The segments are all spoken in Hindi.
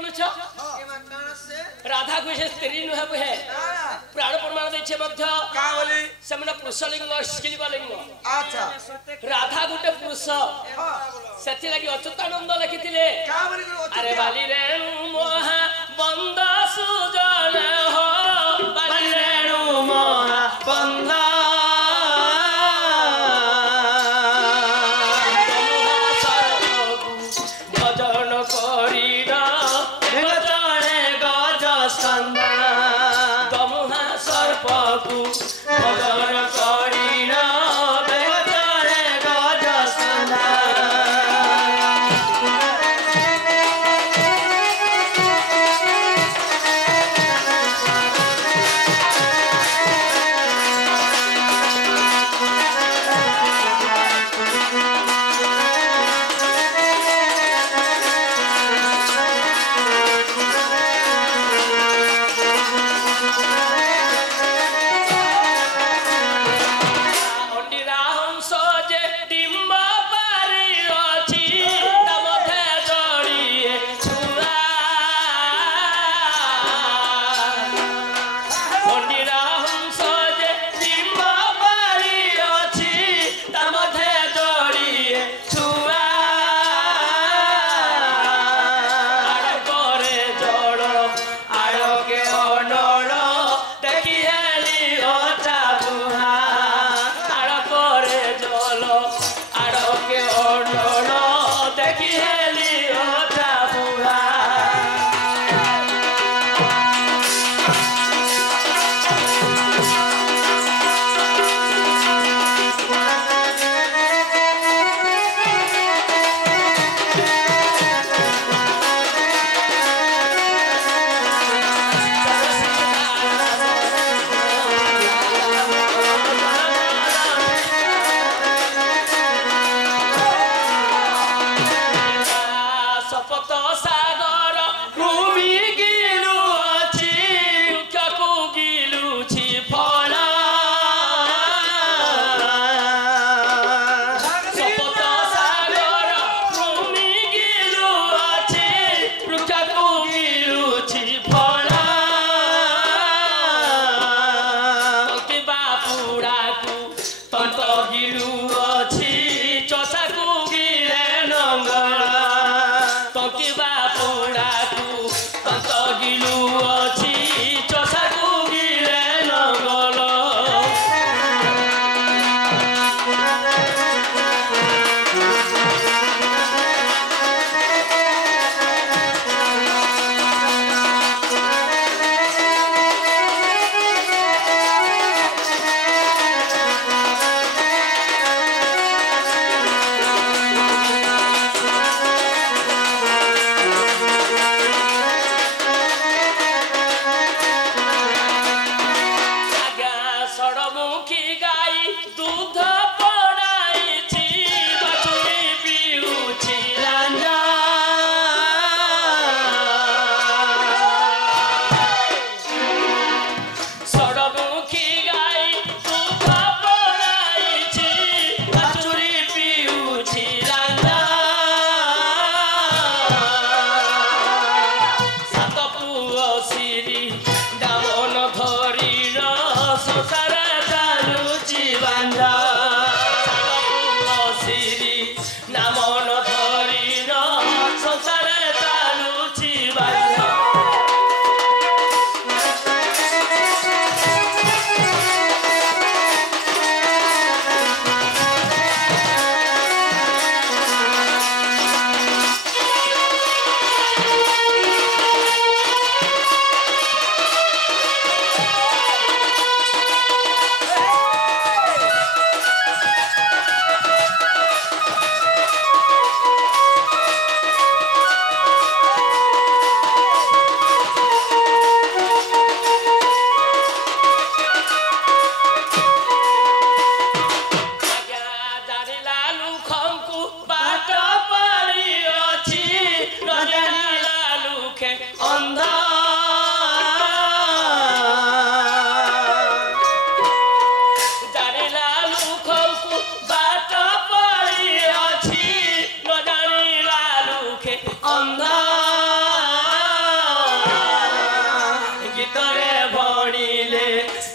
मनुछ राधा को से स्त्री नुहे बुहे प्राण प्रमाण देछे मध्य का बोली सेमना पुरुषलिंग स्किलिंग अच्छा राधा गुटे पुरुष सेति लागि अच्युतानंद लिखिथिले का बोली अरे बाली रेणु मोहा बंद सुजन हो बाली रेणु मोहा बंद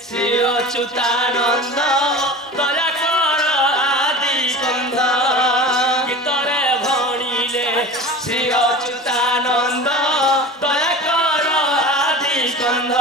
শ্রী অচ্যুতানন্দ দয়া কর আদি কন্ধ গীতরে ভণিলে শ্রী অচ্যুতানন্দ দয়া কর আদি কন্ধ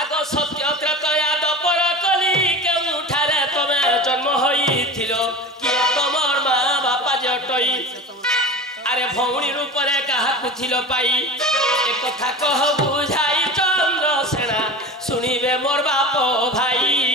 आग सत्य त्रतया दपर कली केउठारे तमे जन्म होइथिल किए तमर मां बापा जटई अरे भौणी रूपरे काहा कुथिल पाई ए कथा कह बुझाई चंद्रसेना सुनिबे मोर बाप भाई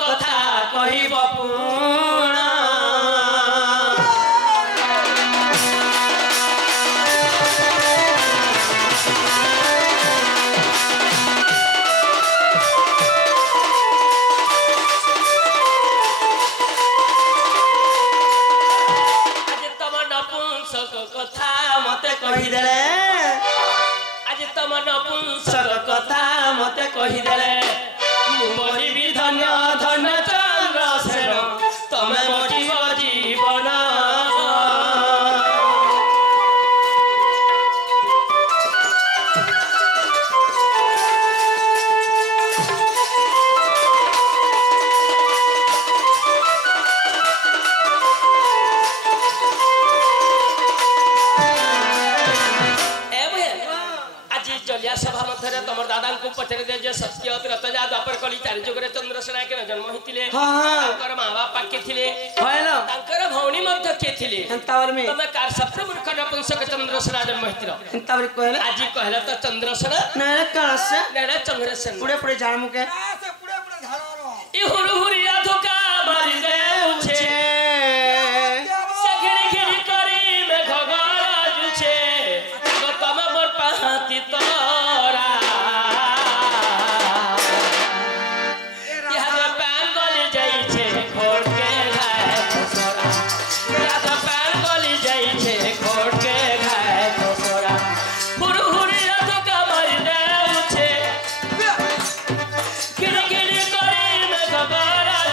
कथा कहिब पूर्ण आज तम नपुंसक कथा मते कहिदेले आज तम नपुंसक कथा मते कहिदेले मरिबी धन्य धन्य चंद्रसेन तमे मोटिब जीवन सभा मध्य तमर दादा को पचरे दे सत्य त्रतया द्वापर कली चारि जुगरे चंद्रसेना के जन्म होइतिले तांकर मां बाप के थिले होयलो तांकर भौणी मध्य के थिले तावर में तमे कार सप्र मूर्ख नपुंसक चंद्रसेना जन्म होइतिलो तावर कहले आजी कहले त चंद्रसेना नरे कळसे नरे चंद्रसेना पुडे पुडे झाड़ मुके से पुडे पुडे झाड़ो ई हुरु हुरिया धोका मारी दे उछे सघिड़ी घिड़ी करी में घगरा जुछे गतम मोर पाती तो Bye.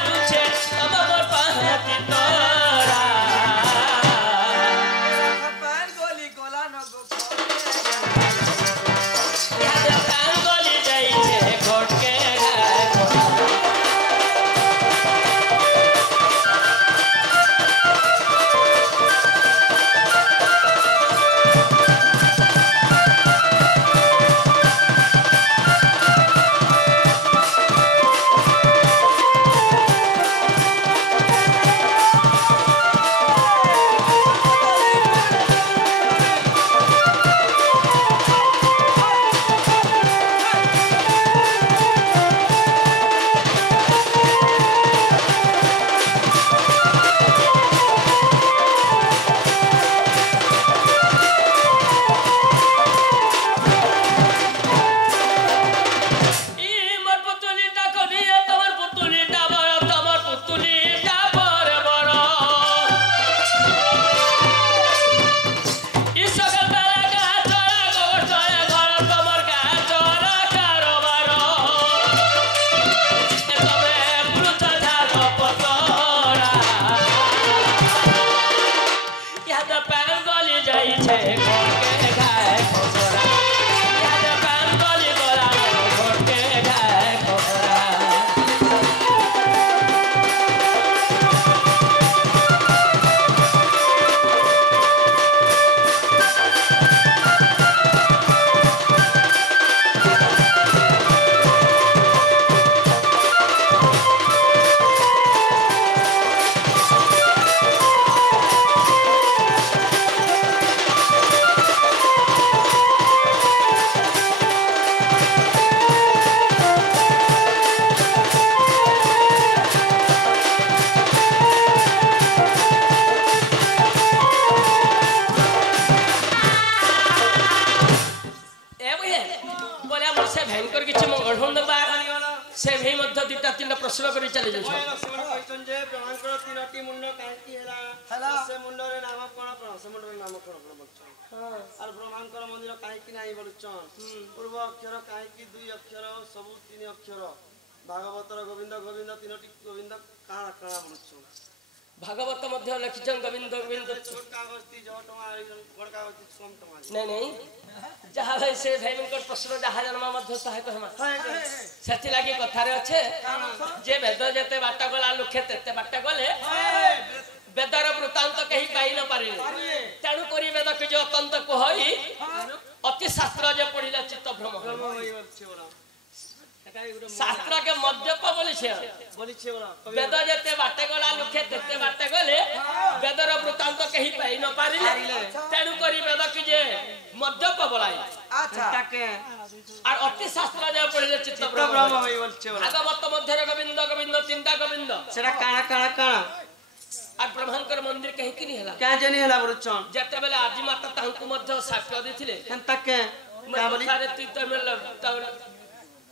तीन प्रश्न करी चली जाछ ସେମାନେ କହିଛନ୍ତି ଯେ ବ୍ରହ୍ମାଙ୍କର ତିନୋଟି ମୁଣ୍ଡ କାହିଁକି ହେଲା ସେ ମୁଣ୍ଡର ନାମ କଣ ସେ ମୁଣ୍ଡର ନାମ କଣ ବୋଲଛନ୍ আর ব্রহ্মাଙ୍କର ମନ୍ଦିର କାହିଁକି ନାହିଁ ବୋଲଛନ୍ ପୂର୍ବ ଅକ୍ଷର କାହିଁକି ଦୁଇ ଅକ୍ଷର ସବୁ ତିନି ଅକ୍ଷର ଭାଗବତର ଗୋବିନ୍ଦ ଗୋବିନ୍ଦ ତିନୋଟି ଗୋବିନ୍ଦ କାଣା କାଣା ବୋଲଛନ୍ भागवत मध्य लिखिछन गोविंद गोविंद छोटका अवस्थी जटमा बड़का अवस्थी कम टमा नहीं नहीं जहा भाई से भाईकर प्रश्न जहा जन्म मध्य सहायक हम सेति लागि कथा रे अछि जे वेद जते बाटा गला लुखे तते बाटा गले वेदर वृत्तांत कहि पाई न पारि तेणु करी वेद के जो अत्यंत कहई अति शास्त्र जे पढिला चित्त भ्रम शास्त्र के मध्यप बोली छे वेद जते बाटे गला लुखे तते बाटे गले वेदर वृत्तांत कहि पाई न पारिले तेणु करी वेद के जे मध्यप बोलाई अच्छा ताके और अति शास्त्र जे पढिले चित्त भ्रम होई बोलछे भागवत मध्य गोविंद गोविंद तीनटा गोविंद सेटा काना काना काना आ ब्रह्मांकर मंदिर कहीं कि नहीं हला क्या जनी हला बोलछन जते बेले आदि माता तांकु मध्य साक्ष्य दिथिले ताके क्या बोली सारे तीत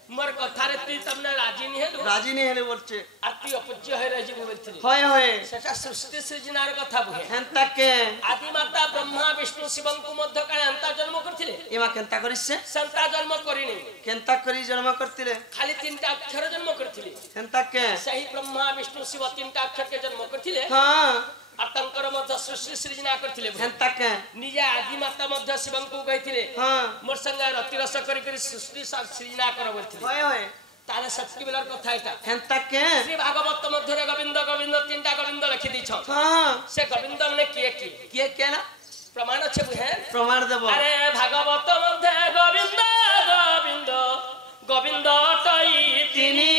मोर कथारे ती तमने राजी नहीं हेले बोलछे अति अपज्य है रही बोलथिले होय होय सेटा सृष्टि सृजनार कथा बुहे हेंता के आदि माता ब्रह्मा विष्णु शिवं को मध्य काळे अंता जन्म करथिले एमा केंता करिसे संता जन्म करिनी केंता करी जन्म करथिले खाली तीनटा अक्षर जन्म करथिले हेंता के सही ब्रह्मा विष्णु शिव तीनटा अक्षर के जन्म करथिले हां आतंकर मध्य सृष्टि सृजना करथिले हेंता के निजे आदि माता मध्य शिवं को कहिथिले हां मोर संग रति रस करी करी सृष्टि सृजना कर बोलथिले होय होय ताले सत्य बेलार कथा एटा हेंता के श्री भागवत मध्य गोविंद गोविंद तीनटा गोविंद लिखि दी छ हां से गोविंद ने किए ना प्रमाण छे बुहे प्रमाण देबो अरे भागवत मध्य गोविंद गोविंद गोविंद तई तिनी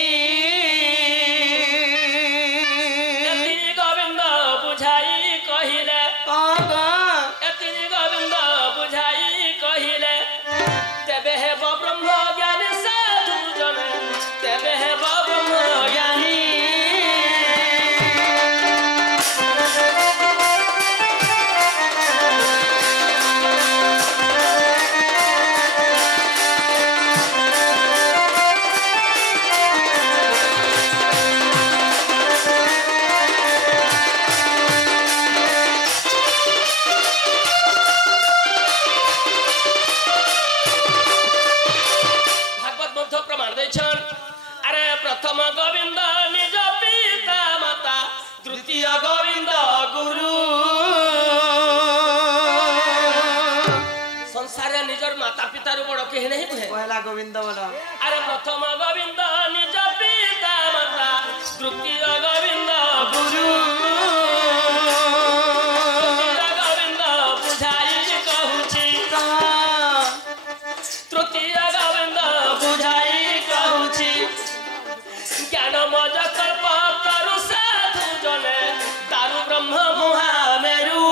गोविंद बोला अरे प्रथम गोविंद निज पिता माता तृतीय गोविंद गुरु गोविंद बुझाई कहूची तृतीय गोविंद बुझाई कहूची ज्ञान मज कल्प तरु साधु जने दारु ब्रह्म महामेरु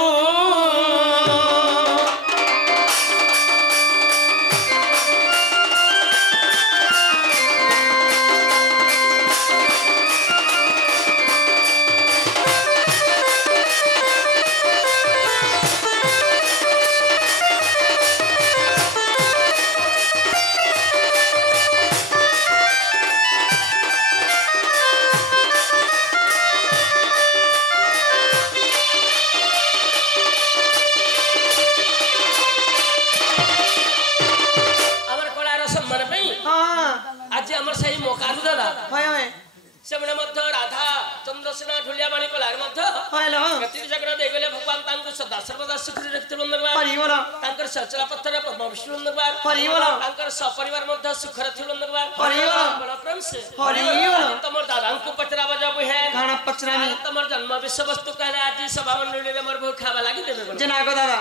राधा चंद्रसेना ढुलिया बाणी कलार मध्य हेलो गति जगरा दे गेले भगवान तांको सदा सर्वदा सुखी रखते बंदरबार परिवार तांकर सचला पत्थर पद्म विष्णु बंदरबार परिवार तांकर सपरिवार मध्य सुख रथि बंदरबार परिवार बड़ा प्रेम से परिवार तमर दादा को पचरा बजाबो है खाना पचरानी तमर जन्म विश्व वस्तु कहले आज सभा मंडली रे मोर भो खावा लागि देबे जना को दादा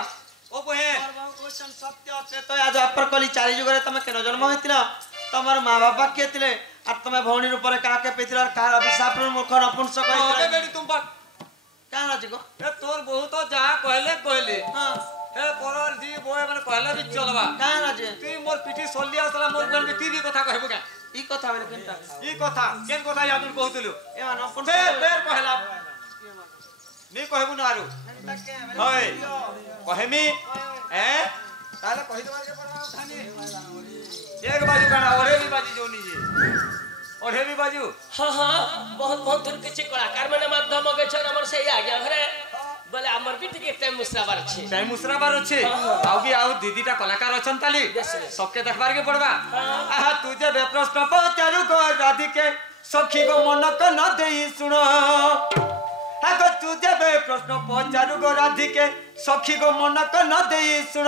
ओ बहे क्वेश्चन सत्य से तो आज अपर कली चारि जुगरे तमे केन जन्म होतिला तमर मां बाबा के तिले आ तमे भौणी ऊपर का के पेतिला का अभिशाप मुख नपुंसक कहले बेडी तुम पर का ना जिगो ए तोर बहुत जा कहले हां हे परर जी बोय माने कहले भी चलबा का ना जे तू मोर पिठी सोलिया सला मोर गन भी टीवी कथा कहबो का ई कथा माने केनटा ई कथा केन कथा याद कहतलु ए नपुंसक बेर कहला नी कहबु न आरु होय कहमी ए ताले कहि दवा के पड़वा थानी एक बाजू काना औरे भी बाजी जोनी जी ओढ़े भी बाजू हाँ हाँ बहुत बहुत दूर किसी कलाकार मैंने माध्यम गए हमर से आज्ञा घरे बोले हमर भी टिके टाइम मुसराबार अछि टाइम मुसराबार अछि आउ की आउ दीदीटा कलाकार अछन ताली सबके देखबार के पड़बा आहा तू जे बे प्रश्न पचारू गो राधिके सखी गो मन क न देई सुनो आगो तू जे बे प्रश्न पचारू गो राधिके सखी गो मन क न देई सुनो